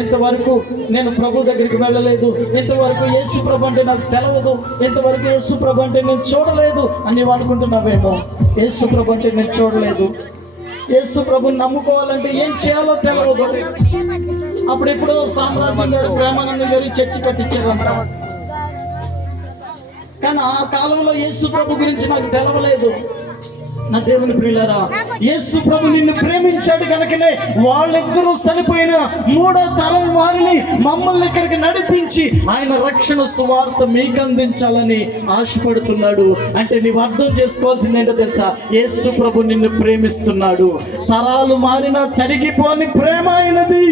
ఇంతవరకు నేను ప్రభు దగ్గరికి వెళ్ళలేదు, ఇంతవరకు యేసు ప్రభు అంటే నాకు తెలవదు, ఇంతవరకు యేసు ప్రభు అంటే నేను చూడలేదు అని నీవు అనుకుంటున్నావేమో. యేసు ప్రభు అంటే నేను చూడలేదు, యేసు ప్రభుని నమ్ముకోవాలంటే ఏం చేయాలో తెలవదు. అప్పుడెప్పుడో సామ్రాజ్యం గారు, ప్రేమానందం గారు చర్చి కట్టించారంట, కానీ ఆ కాలంలో యేసు ప్రభు గురించి నాకు తెలవలేదు. నా దేవుని ప్రియులారా, యేసు ప్రభు నిన్ను ప్రేమించాడు కనుకనే వాళ్ళిద్దరూ చనిపోయిన 3వ తరం వారిని మమ్మల్ని ఇక్కడికి నడిపించి ఆయన రక్షణ సువార్త మీకు అందించాలని ఆశపడుతున్నాడు. అంటే నీవు అర్థం చేసుకోవాల్సింది ఏంటో తెలుసా? యేసు ప్రభు నిన్ను ప్రేమిస్తున్నాడు. తరాలు మారినా తరిగిపోని ప్రేమ ఆయనది.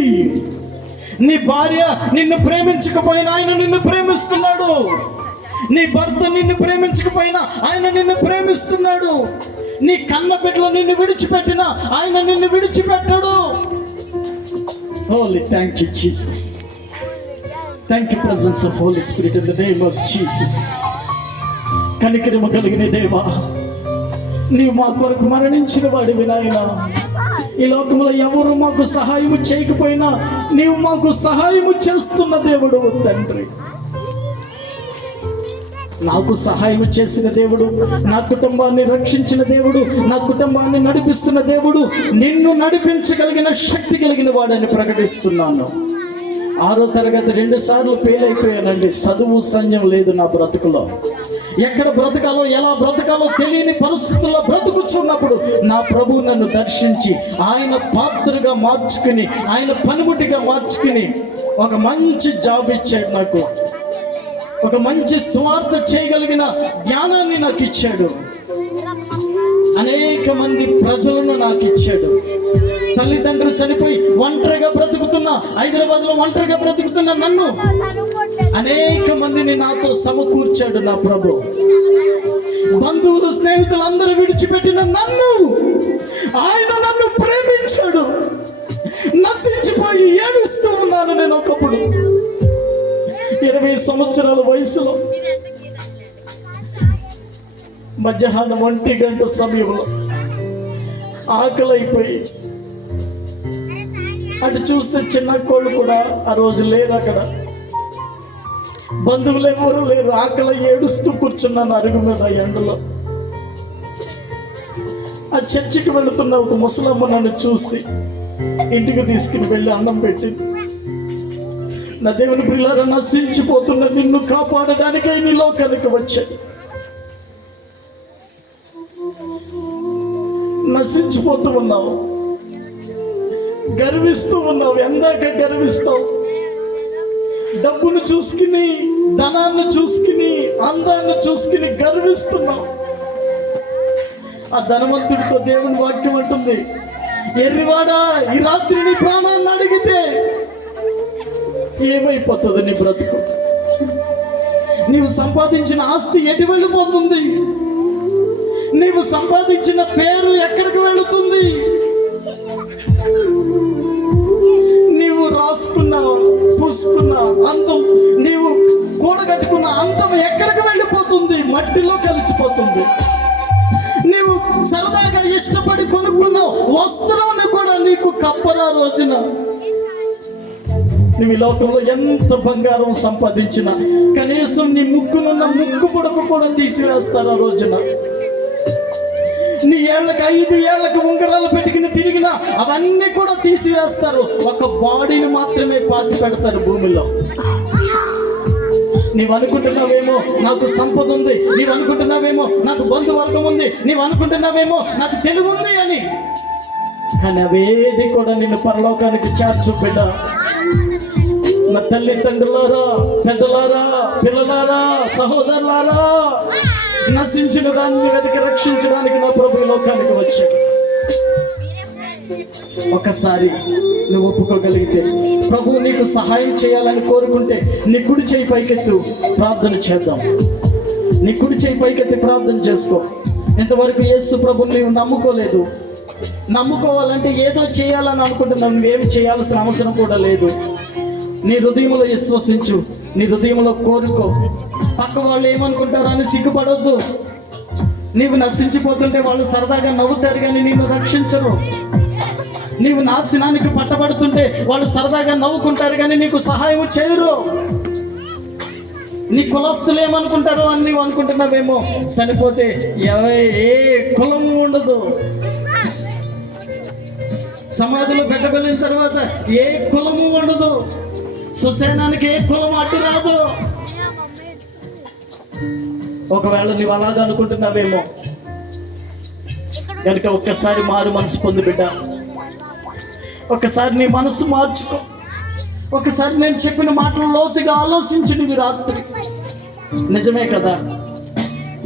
నీ భార్య నిన్ను ప్రేమించకపోయినా ఆయన నిన్ను ప్రేమిస్తున్నాడు. నీ భర్త నిన్ను ప్రేమించకపోయినా ఆయన నిన్ను ప్రేమిస్తున్నాడు. నీ కన్న బిడ్డలు నిన్ను విడిచిపెట్టినా ఆయన నిన్ను విడిచిపెట్టడు. Holy, thank you Jesus. Thank you presence of Holy Spirit in the name of Jesus. కనికరము కలిగిన దేవా, నీవు మా కొరకు మరణించిన వాడివి నాయనా. ఈ లోకంలో ఎవరు మాకు సహాయము చేయకపోయినా నీవు మాకు సహాయము చేస్తున్న దేవుడు తండ్రి. నాకు సహాయం చేసిన దేవుడు, నా కుటుంబాన్ని రక్షించిన దేవుడు, నా కుటుంబాన్ని నడిపిస్తున్న దేవుడు, నిన్ను నడిపించగలిగిన శక్తి కలిగిన వాడని ప్రకటిస్తున్నాను. 6వ తరగతి 2 సార్లు ఫెయిల్ అయిపోయానండి. చదువు సంజం లేదు నా బ్రతుకులో. ఎక్కడ బ్రతకాలో ఎలా బ్రతకాలో తెలియని పరిస్థితుల్లో బ్రతుకుచున్నప్పుడు నా ప్రభువు నన్ను దర్శించి ఆయన పాత్రగా మార్చుకుని, ఆయన పనిముటిగా మార్చుకుని ఒక మంచి జాబ్ ఇచ్చాడు నాకు. ఒక మంచి స్వార్థ చేయగలిగిన జ్ఞానాన్ని నాకు ఇచ్చాడు. అనేక మంది ప్రజలను నాకు ఇచ్చాడు. తల్లిదండ్రులు చనిపోయి ఒంటరిగా బ్రతుకుతున్నా, హైదరాబాద్లో ఒంటరిగా బ్రతుకుతున్నా నన్ను అనేక మందిని నాతో సమకూర్చాడు నా ప్రభు. బంధువులు స్నేహితులు అందరూ విడిచిపెట్టిన నన్ను ఆయన నన్ను ప్రేమించాడు. నశించిపోయి ఏడుస్తూ ఉన్నాను నేను ఒకప్పుడు 20 సంవత్సరాల వయసులో. మధ్యాహ్నం 1 గంట సమయంలో ఆకలి అయిపోయి అటు చూస్తే చిన్న కోళ్ళు కూడా ఆ రోజు లేరు అక్కడ. బంధువులు ఎవరు లేరు. ఆకలి ఏడుస్తూ కూర్చున్నాను అరుగు మీద ఎండలో. ఆ చర్చికి వెళుతున్న ఒక ముసలమ్మ నన్ను చూసి ఇంటికి తీసుకుని వెళ్ళి అన్నం పెట్టింది. నా దేవుని ప్రియులారా, నశించిపోతున్న నిన్ను కాపాడడానికే నీ లోకానికి వచ్చాడు. నశించిపోతూ ఉన్నావు, గర్విస్తూ ఉన్నావు. ఎందాక గర్విస్తావు? డబ్బును చూసుకుని, ధనాన్ని చూసుకుని, అందాన్ని చూసుకుని గర్విస్తున్నావు. ఆ ధనవంతుడితో దేవుని వాక్యం అంటుంది, ఎర్రివాడా, ఈ రాత్రి నీ ప్రాణాన్ని అడిగితే ఏమైపోతుంది నీ బ్రతుకు? నీవు సంపాదించిన ఆస్తి ఎటు వెళ్ళిపోతుంది? నీవు సంపాదించిన పేరు ఎక్కడికి వెళుతుంది? నీవు రాసుకున్న, పూసుకున్న అందం, నీవు కూడగట్టుకున్న అందం ఎక్కడికి వెళ్ళిపోతుంది? మట్టిలో కలిసిపోతుంది. నీవు సరదాగా ఇష్టపడి కొనుక్కున్న వస్త్రాన్ని కూడా నీకు కప్పరా రోజున. నువ్వు ఈ లోకంలో ఎంత బంగారం సంపాదించినా కనీసం నీ ముక్కునున్న ముక్కు పుడక కూడా తీసివేస్తారు ఆ రోజున. నీ ఏళ్ళకి 5 ఏళ్ళకి ఉంగరాలు పెట్టుకుని తిరిగినా అవన్నీ కూడా తీసివేస్తారు. ఒక బాడీని మాత్రమే పాతి పెడతారు భూమిలో. నీవు అనుకుంటున్నావేమో నాకు సంపద ఉంది, నీవు అనుకుంటున్నావేమో నాకు బంధువర్గం ఉంది, నీవు అనుకుంటున్నావేమో నాకు తెలివి ఉంది అని. కానీ అవేది కూడా నిన్ను పరలోకానికి చేర్చు బిడ్డ. నా తల్లిదండ్రులారా, పెద్దలారా, పిల్లలారా, సహోదరులారా, నశించిన దాన్ని వెతికి రక్షించడానికి నా ప్రభు లోకానికి వచ్చాడు. ఒకసారి నువ్వు ఒప్పుకోగలిగితే, ప్రభు నీకు సహాయం చేయాలని కోరుకుంటే నీ కుడి చేయి పైకెత్తు, ప్రార్థన చేద్దాం. నీ కుడి చేయి పైకెత్తి ప్రార్థన చేసుకో. ఇంతవరకు యేసు ప్రభుని నీవు నమ్ముకోలేదు. నమ్ముకోవాలంటే ఏదో చేయాలని అనుకుంటున్నావు. నువ్వేమి చేయాల్సిన అవసరం కూడా లేదు. నీ హృదయంలో విశ్వసించు, నీ హృదయంలో కోరుకో. పక్క వాళ్ళు ఏమనుకుంటారో అని సిగ్గుపడొద్దు. నీవు నశించిపోతుంటే వాళ్ళు సరదాగా నవ్వుతారు కానీ నిన్ను రక్షించరు. నీవు నాశనానికి పట్టబడుతుంటే వాళ్ళు సరదాగా నవ్వుకుంటారు కానీ నీకు సహాయం చేయరు. నీ కులస్తులు ఏమనుకుంటారో అని నీవు అనుకుంటున్నావేమో. చనిపోతే ఏ కులము ఉండదు. సమాధిలో పెట్టబెళ్ళిన తర్వాత ఏ కులము ఉండదు. సుసేనానికి ఏ కులం అడ్డు రాదు. ఒకవేళ నీవు అలాగా అనుకుంటున్నావేమో కనుక ఒక్కసారి మారు మనసు పొందు బిడ్డ. ఒకసారి నీ మనసు మార్చుకో. ఒకసారి నేను చెప్పిన మాటలు లోతుగా ఆలోచించి నువ్వు రాత్రి. నిజమే కదా,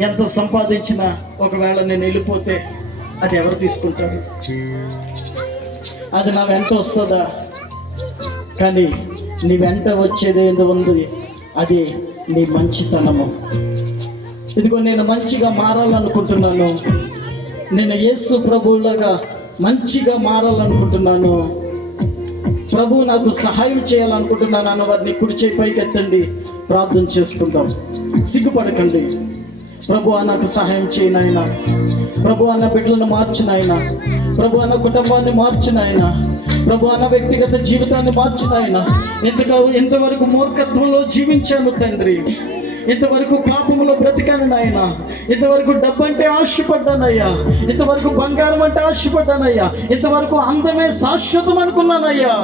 ఎంతో సంపాదించినా ఒకవేళ నేను వెళ్ళిపోతే అది ఎవరు తీసుకుంటాడు? అది నా వెంట వస్తుందా? కానీ నీ వెంట వచ్చేది ఏదో ఉంది, అది నీ మంచితనము. ఇదిగో నేను మంచిగా మారాలనుకుంటున్నాను, నేను యేసు ప్రభువులాగా మంచిగా మారాలనుకుంటున్నాను, ప్రభు నాకు సహాయం చేయాలనుకుంటున్నాను అన్న వారిని కుడి చేయి పైకి ఎత్తండి, ప్రార్థన చేసుకుందాం. సిగ్గుపడకండి. ప్రభు నాకు సహాయం చేయను ఆయన, ప్రభు అన్న బిడ్డలను మార్చిన ఆయన, ప్రభు అన్న కుటుంబాన్ని మార్చిన ఆయన, ప్రభు అన్న వ్యక్తిగత జీవితాన్ని మార్చిన ఆయన. ఎంతవరకు మూర్ఖత్వంలో జీవించాను తండ్రి, ఇంతవరకు పాపములో బ్రతికాను నాయన, ఇంతవరకు డబ్బు అంటే ఆశపడ్డానయ్యా, ఇంతవరకు బంగారం అంటే ఆశపడ్డానయ్యా, ఇంతవరకు అందమే శాశ్వతం అనుకున్నానయ్యా.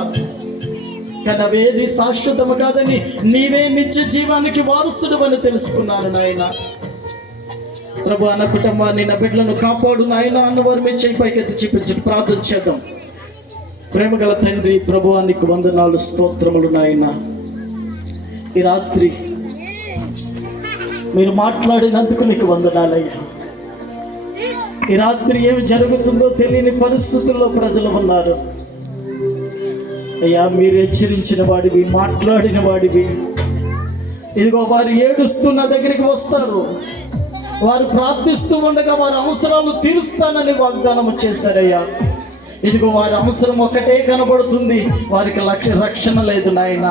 కానీ అవేది శాశ్వతము కాదని నీవే నిత్య జీవానికి వారసుడు అని తెలుసుకున్నాను నాయన. ప్రభు నా కుటుంబాన్ని, నా బిడ్డలను కాపాడు నాయన అన్నవారు మీ చేయి పైకెత్తి చూపించి ప్రార్థన చేద్దాం. ప్రేమగల తండ్రి, ప్రభువానికి వందనాలు, స్తోత్రములు నాయన. ఈ రాత్రి మీరు మాట్లాడినందుకు మీకు వందనాలయ్యా. ఈ రాత్రి ఏమి జరుగుతుందో తెలియని పరిస్థితుల్లో ప్రజలు ఉన్నారు అయ్యా. మీరు హెచ్చరించిన వాడివి, మాట్లాడిన వాడివి. ఇదిగో వారు ఏడుస్తూ నా దగ్గరికి వస్తారు, వారు ప్రార్థిస్తూ ఉండగా వారి అవసరాలు తీరుస్తానని వాగ్దానం చేశారయ్యా. ఇదిగో వారి అవసరం ఒకటే కనబడుతుంది, వారికి రక్షణ లేదు నాయన.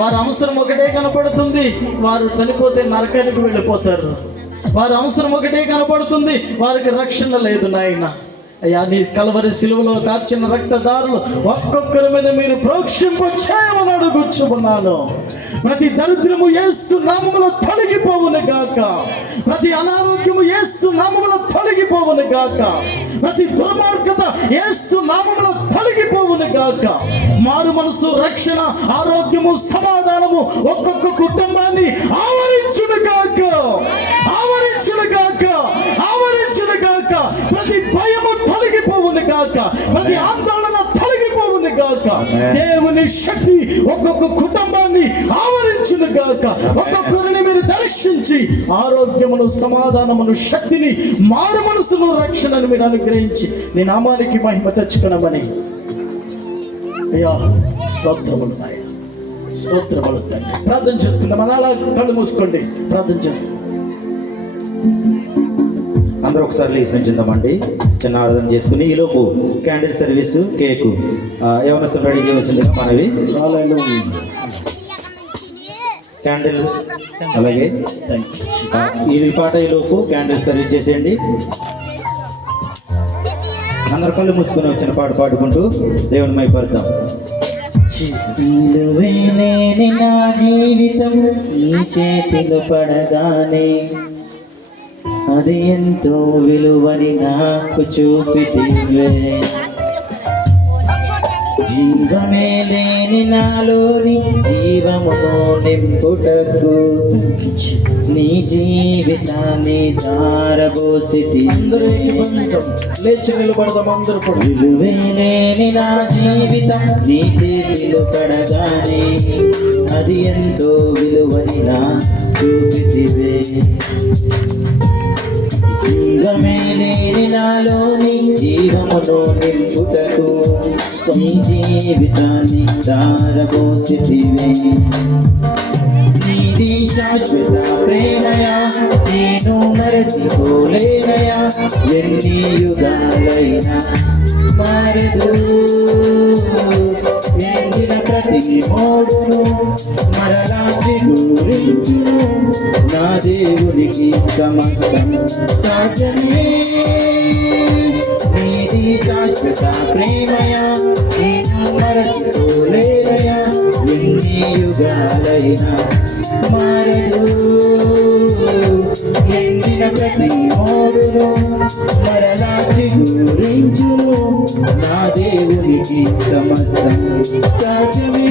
వారి అవసరం ఒకటే కనపడుతుంది, వారు చనిపోతే నరకానికి వెళ్ళిపోతారు. వారి అవసరం ఒకటే కనపడుతుంది, వారికి రక్షణ లేదు నాయన. అయ్యా, నీ కలవరి సిలువలో కార్చిన రక్తదారులు ఒక్కొక్కరి మీద మీరు ప్రోక్షింప చేయమని అడుగుచున్నాను. ప్రతి దరిద్రము యేసు నామములో తొలగిపోవును గాక, ప్రతి అనారోగ్యము యేసు నామములో తొలగిపోవును గాక, ప్రతి దుర్మార్గత యేసు నామములో తొలగిపోవును గాక. మారు మనసు, రక్షణ, ఆరోగ్యము, సమాధానము ఒక్కొక్క కుటుంబాన్ని ఆవరించును గాక, ఆవరించును గాక, ఆవరించును గాక. ప్రతి భయము తొలగిపోవును గాక, ప్రతి ఆందోళన తొలగిపోవును గాక. దేవుని శక్తి ఒక్కొక్క కుటుంబాన్ని ఆవరించును గాక. ఒక్కొక్కరిని మీరు దర్శించి ఆరోగ్యమును, సమాధానమును, శక్తిని, మారు మనసును, రక్షణను మీరు అనుగ్రహించి నీ నామానికి మహిమ తెచ్చుకునమని అయ్యా స్తోత్రములు నాయన, స్తోత్రములు తండ్రి. ప్రార్థన చేసుకుందాం. అలా కళ్ళు మూసుకోండి, ప్రార్థన చేసుకుందాం. అందరూ ఒకసారి లేచి నుంచుందామండి, చిన్న ఆరాధన చేసుకుని. ఈలోపు క్యాండిల్ సర్వీసు, కేకు యవనస్తులు రెడీ చేయవచ్చిందిగా మనవి. క్యాండిల్స్ అలాగే ఈ పాట ఈలోపు క్యాండిల్ సర్వీస్ చేసేయండి. అందరు కళ్ళు మూసుకొని వచ్చిన పాట పాడుకుంటూ దేవుని మైపడతాం. లేని నా జీవితం నీ చేతిలో పడగానే అది ఎంతో విలువని నాకు చూపితివే. జీవమే లేని నాలోని జీవమును నింపుటకు నీ జీవితాన్ని ధారబోసితి. అందరూ లేచి నిలబడదాం. అందరూ కూడా విలువే లేని నా జీవితం నీ చేతిలో పడగానే అది ఎంతో విలువని నా చూపితివే. జీవమే లేని నాలోని జీవమును నింపుటకు నీ జీవితాన్ని ధారబోసితివే. నీది శాశ్వత ప్రేమయా, నేను మరచిపోలేనయా. ఎన్ని యుగాలైనా మారదు, ఎండిన ప్రతి మోడును మరలా చిగురించును. నా దేవునికి సమస్తం సాధ్యమే. నీది శాశ్వత ప్రేమయా, నేను మరచిపోలేనయా. ఎన్ని యుగాలైనా మారదు, ఎండిన ప్రతి మోడును మరలా చిగురించును. నా దేవునికి సమస్తం సాధ్యమే.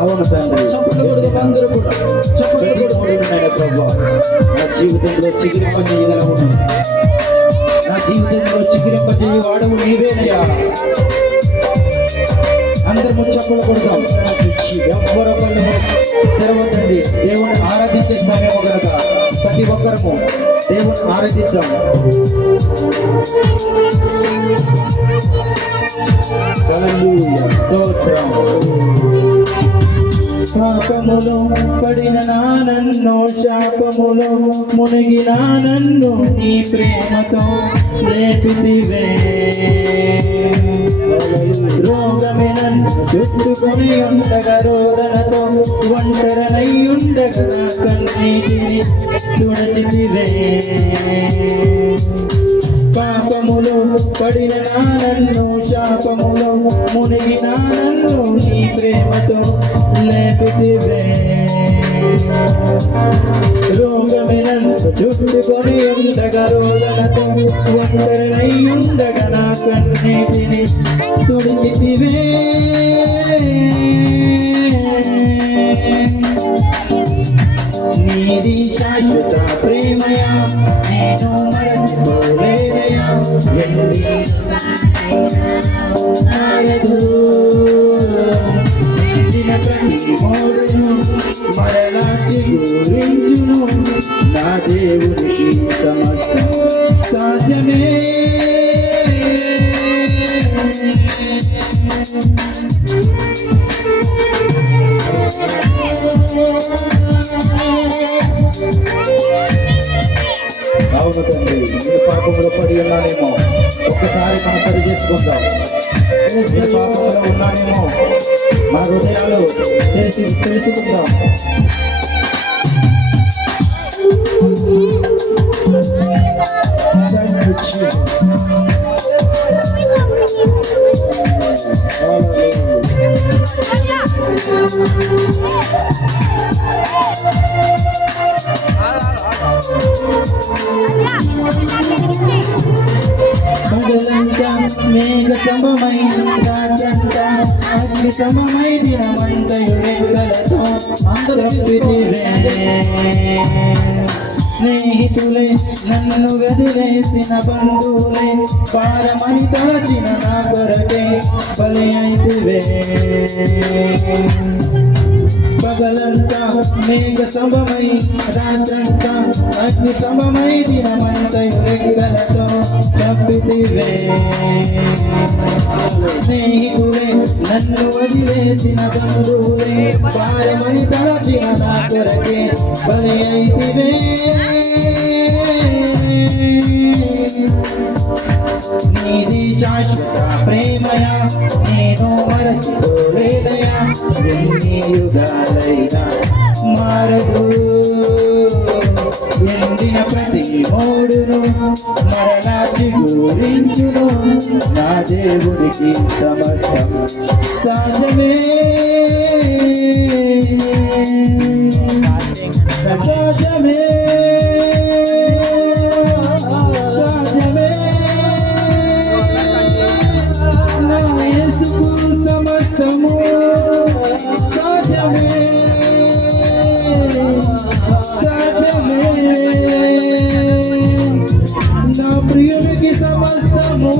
అవును తండ్రి, అందరూ కూడా ప్రభు నా జీవితంలో చిగిరింపజేయగలవు, నా జీవితంలో చిగిరింపజేయ వాడవు నీవేనయ్యా. అందరము చప్పలు కొడతాం. ఎవ్వరు తెరవద్దండి. దేవుని ఆరాధించే సమయం కనుక ప్రతి ఒక్కరము దేవుని ఆరాధిద్దాం. హల్లెలూయా, స్తోత్రం. పాపములో పడిన నన్ను, శాపములో మునిగిన నన్ను నీ ప్రేమతో లేపితివే. రోగమే నన్ను చుట్టుకొని ఉండగా రోదనతో ఒంటరనై ఉండగా నా కన్నీటిని తుడచితివే. పాపములో పడిన నన్ను శాపములో మునిగిన నన్ను నీ ప్రేమతో లేపితివే రోగమే నన్ను చుట్టుకొని ఉండగా రోదనతో ఒంటరినై ఉండగా నా కన్నీటిని తుడిచితివే నీది శాశ్వత ప్రేమయా నేను మరచిపోలేదయా మారదు నిండిన ప్రతి మోడును మరలా చిగురించును నా దేవునికి సమస్తం సాధ్యమే అవును తండ్రి, నేను పాపంలో పడి ఉన్నానేమో, ఒక్కసారి మనం సరి చేసుకుందాం. నేను పాపంలో ఉన్నానేమో, మన హృదయాలు తెలుసుకుందాం. పగలంతా మేఘ సమమై రాత్రంతా అగ్ని సమమై దినమంతయు రెక్కలతో కప్పితివే స్నేహితులే నన్ను వదిలేసిన బంధువులే భారమని తలచిన నా కొరకే బలి అయితివే పగలంతా మేఘ సమమై రాత్రంతా అగ్ని సమమై దినమంతయు రెక్కలతో కప్పితివే స్నేహితులే నన్ను వదిలేసిన బంధువులే భారమని తలచిన నా కొరకే బలి అయితివే నీది శాశ్వత ప్రేమయా నేను మరచిపోలేదయా ఎన్ని యుగాలైనా మారదు ఎండిన ప్రతి మోడును మరలా చిగురించును నా దేవుడికి సమస్తం సాధ్యమే సాధ్యమే సాధ్యమే నా యేసుకు సమస్తము సాధ్యమే సాధ్యమే నా ప్రియునికి సమస్తము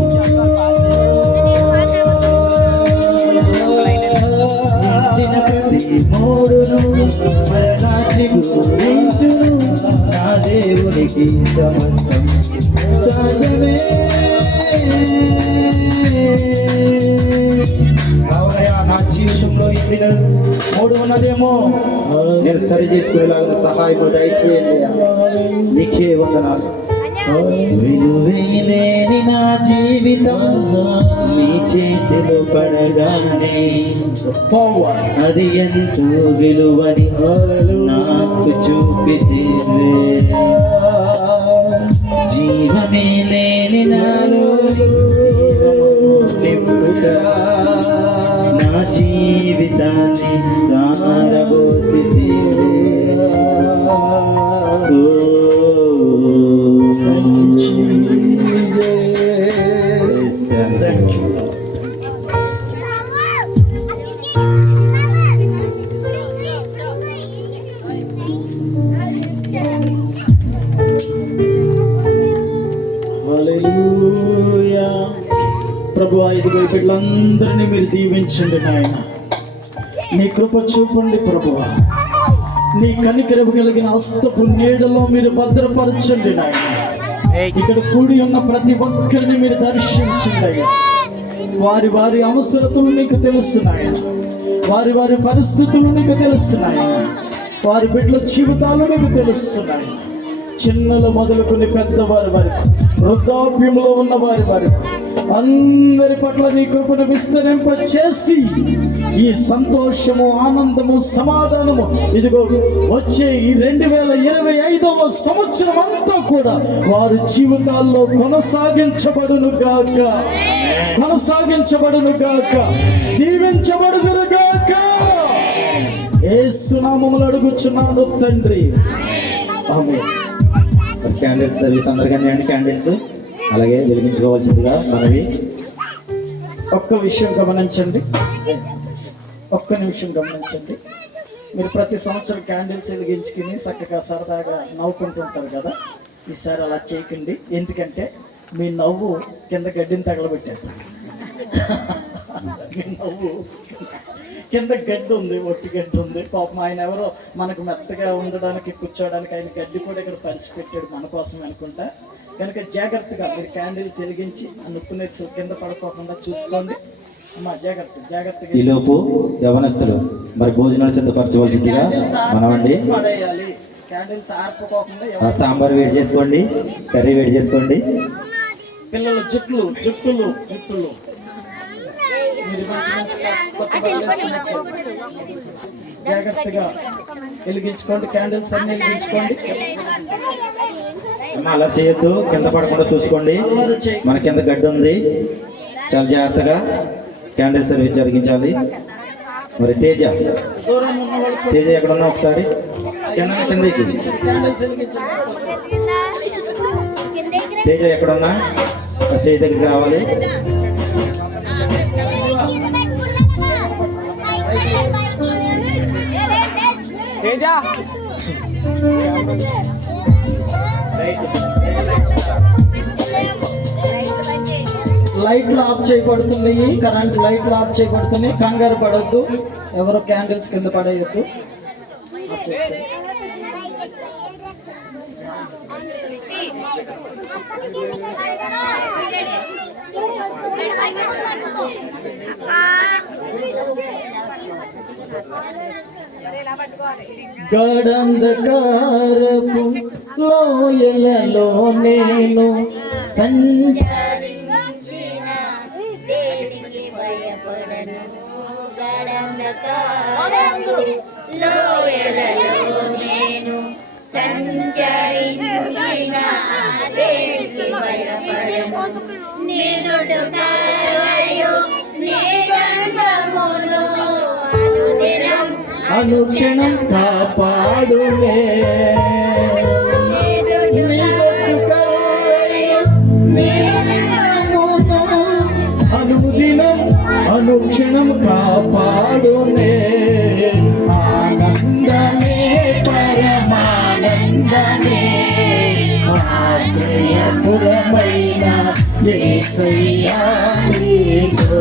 ప్రతి మోడును మరలా చిగురించును నా దేవునికి సమస్తం సాధ్యమే కావలయా నా జీవితంలో ఇందిన మూడు ఉన్నదేమో నేను సరి చేసుకునేలాగా సహాయం దయచేయండి. నీకే వందనాలు. విలువేలేని నా జీవితం నీ చేతిలో పడగానే అది ఎంతో విలువని నాకు చూపితివే జీవమే లేని నాలో నింపుగా నా జీవితాన్ని దారబోసితివే Thank you. హల్లెలూయా. ప్రభు ఐదుగురు బిడ్డలందరినీ మీరు దీవించండి నాయన. నీ కృప చూపండి ప్రభువా. నీ కనికరము కలిగిన హస్తపు నీడలో మీరు భద్రపరచండి నాయన. ఇక్కడ కూడి ఉన్న ప్రతి ఒక్కరిని మీరు దర్శించండి అయ్యా. వారి వారి అవసరతలు నీకు తెలుస్తున్నాయి, వారి వారి పరిస్థితులు నీకు తెలుస్తున్నాయి, వారి బిడ్డల జీవితాలు నీకు తెలుస్తున్నాయి. చిన్నలు మొదలుకొని పెద్దవారి వరకు, వృద్ధాప్యంలో ఉన్న వారి వరకు అందరి పట్ల నీ కృపను విస్తరింప చేసి ఈ సంతోషము, ఆనందము, సమాధానము ఇదిగో వచ్చే ఈ 2025వ సంవత్సరం అంతా కూడా వారి జీవితాల్లో కొనసాగించబడును గాక, దీవించబడుదురు గాక. యేసు నామములో అడుగుచున్నాను తండ్రి, ఆమేన్. క్యాండిల్ సర్వీస్ అందరికీ అండి. క్యాండిల్స్ అలాగే వెలిగించుకోవాల్సిందిగా మనవి. ఒక్క విషయం గమనించండి, ఒక్క నిమిషం గమనించండి. మీరు ప్రతి సంవత్సరం క్యాండిల్స్ వెలిగించుకుని చక్కగా సరదాగా నవ్వుకుంటుంటారు కదా, ఈసారి అలా చేయకండి. ఎందుకంటే మీ నవ్వు కింద గడ్డిని తగలబెట్టేస్తారు. మీ నవ్వు కింద గడ్డి ఉంది, ఒట్టి గడ్డి ఉంది. పాపం ఆయన ఎవరో మనకు మెత్తగా ఉండడానికి, కూర్చోడానికి ఆయన గడ్డి కూడా ఇక్కడ పరిచిపెట్టాడు మన కోసం అనుకుంటా. కనుక జాగ్రత్తగా మీరు క్యాండిల్స్ వెలిగించి ఆ నొప్పు నెట్స్ కింద పడుకోకుండా చూసుకోండి అమ్మా. జాగ్రత్తగా ఈలోపు యవనస్తులు మరి భోజనాలు సిద్ధపరచవలసిందిగా మనమండి. పడేయాలి. క్యాండిల్స్ ఆర్పుకోకుండా సాంబార్ వేడి చేసుకోండి, కర్రీ వేడి చేసుకోండి. పిల్లలు జుట్లు మీరు మంచి కొత్త బట్టలు వేసుకుని జాగ్రత్తగా వెలిగించుకోండి. క్యాండిల్స్ అన్ని వెలిగించుకోండి. అలా చేయొద్దు, కింద పడకుండా చూసుకోండి. మన కింద గడ్డి ఉంది, చాలా జాగ్రత్తగా క్యాండిల్ సర్వీస్ జరిగించాలి. మరి తేజ ఎక్కడ ఉన్నా ఒకసారి కిందకి. తేజ ఎక్కడున్నా స్టేజ్ దగ్గరికి రావాలి. లైట్లు ఆఫ్ చేయబడుతున్నాయి, కరెంట్ లైట్లు ఆఫ్ చేయబడుతున్నాయి. కంగారు పడొద్దు, ఎవరు క్యాండిల్స్ కింద పడేయద్దు. ఆఫ్ చేస్తారు. గడంధకారపు లోయలలో నేను సంచరించిన దేనికి భయపడను. గడంధకారపు లోయలలో నేను సంచరించిన దేనికి భయపడను. నిదుడు కర్రయు నీ దండమును అనుక్షణం కాపాడునే. అనుక్షణం కాపాడునే. ఆనందమే పరమానందమే ఆశ్రయపురమైన యేసయ్యా నీలో.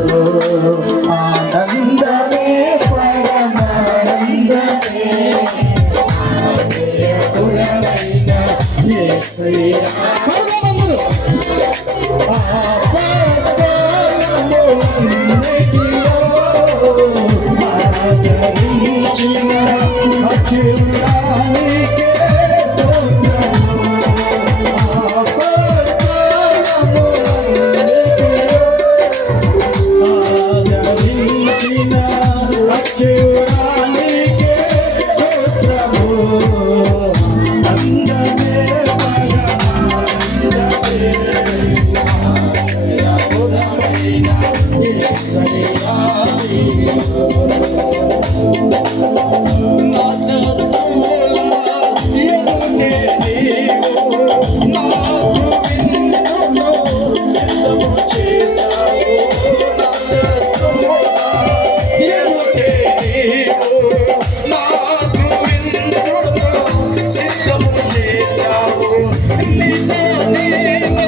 ఆనందమే పరమానందమే ఆశ్రయపురమైన యేసయ్యా. అచ్యుతానికే స్తోత్రము. ఆదరించిన అచ్యుతానికే స్తోత్రము. అందమే పరమానందమే ఆశ్రయపురమైన యేసయ్యా నీలో. నా శత్రువుల ఎదుటే నీవు నాకు విందును సిద్ధము చేశావు. నా శత్రువుల ఎదుటే నీవు నాకు విందును సిద్ధము చేశావు. నీతో నేను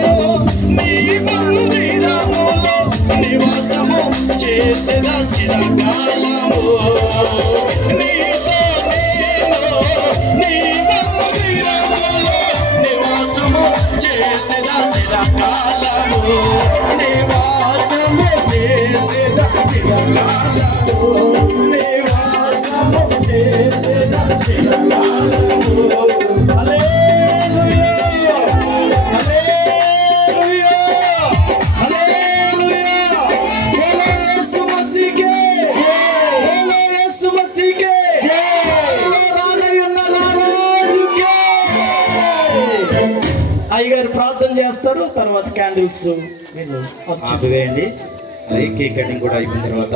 నీ మందిరములో నివాసము చేసిన శిరకాలము. నీతో నేను నీ మందిరములో నివాసము చేసిన శిరకాలము. నివాసము చేసిన శిరకాలము. నివాసము చేసిన శిరకాలము. హల్లెలూయా. అయ్యగారు ప్రార్థన చేస్తారు, తర్వాత క్యాండిల్స్ మీరు ఆపివేయండి. అది కేక్ కటింగ్ కూడా అయిపోయిన తర్వాత